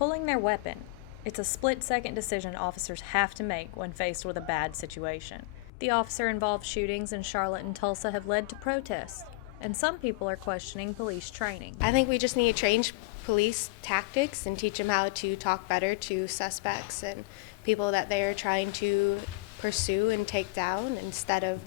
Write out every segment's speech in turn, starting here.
Pulling their weapon. It's a split-second decision officers have to make when faced with a bad situation. The officer-involved shootings in Charlotte and Tulsa have led to protests, and some people are questioning police training. I think we just need to change police tactics and teach them how to talk better to suspects and people that they are trying to pursue and take down instead of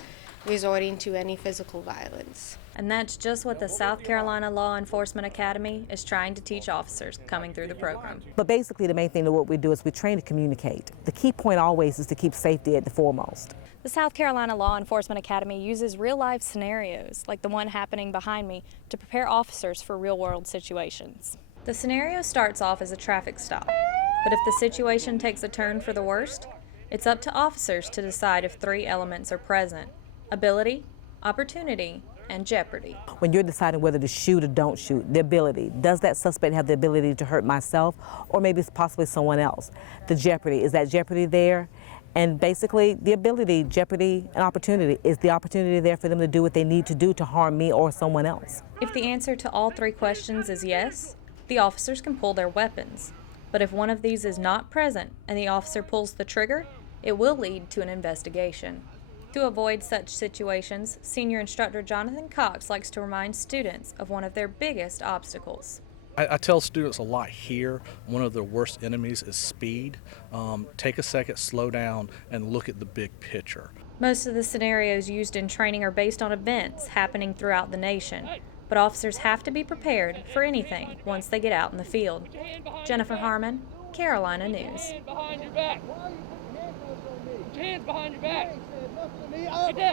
resorting to any physical violence. And that's just what the South Carolina Law Enforcement Academy is trying to teach officers coming through the program. But basically the main thing that what we do is we train to communicate. The key point always is to keep safety at the foremost. The South Carolina Law Enforcement Academy uses real-life scenarios, like the one happening behind me, to prepare officers for real-world situations. The scenario starts off as a traffic stop, but if the situation takes a turn for the worst, it's up to officers to decide if three elements are present: ability, opportunity, and jeopardy. When you're deciding whether to shoot or don't shoot, the ability. Does that suspect have the ability to hurt myself or maybe it's possibly someone else? The jeopardy. Is that jeopardy there? And basically the ability, jeopardy, and opportunity. Is the opportunity there for them to do what they need to do to harm me or someone else? If the answer to all three questions is yes, the officers can pull their weapons. But if one of these is not present and the officer pulls the trigger, it will lead to an investigation. To avoid such situations, Senior Instructor Jonathan Cox likes to remind students of one of their biggest obstacles. I tell students a lot here, one of their worst enemies is speed. Take a second, slow down, and look at the big picture. Most of the scenarios used in training are based on events happening throughout the nation, but officers have to be prepared for anything once they get out in the field. Jennifer Harmon, Carolina News. Hands behind your back. Hands behind your back. Get down.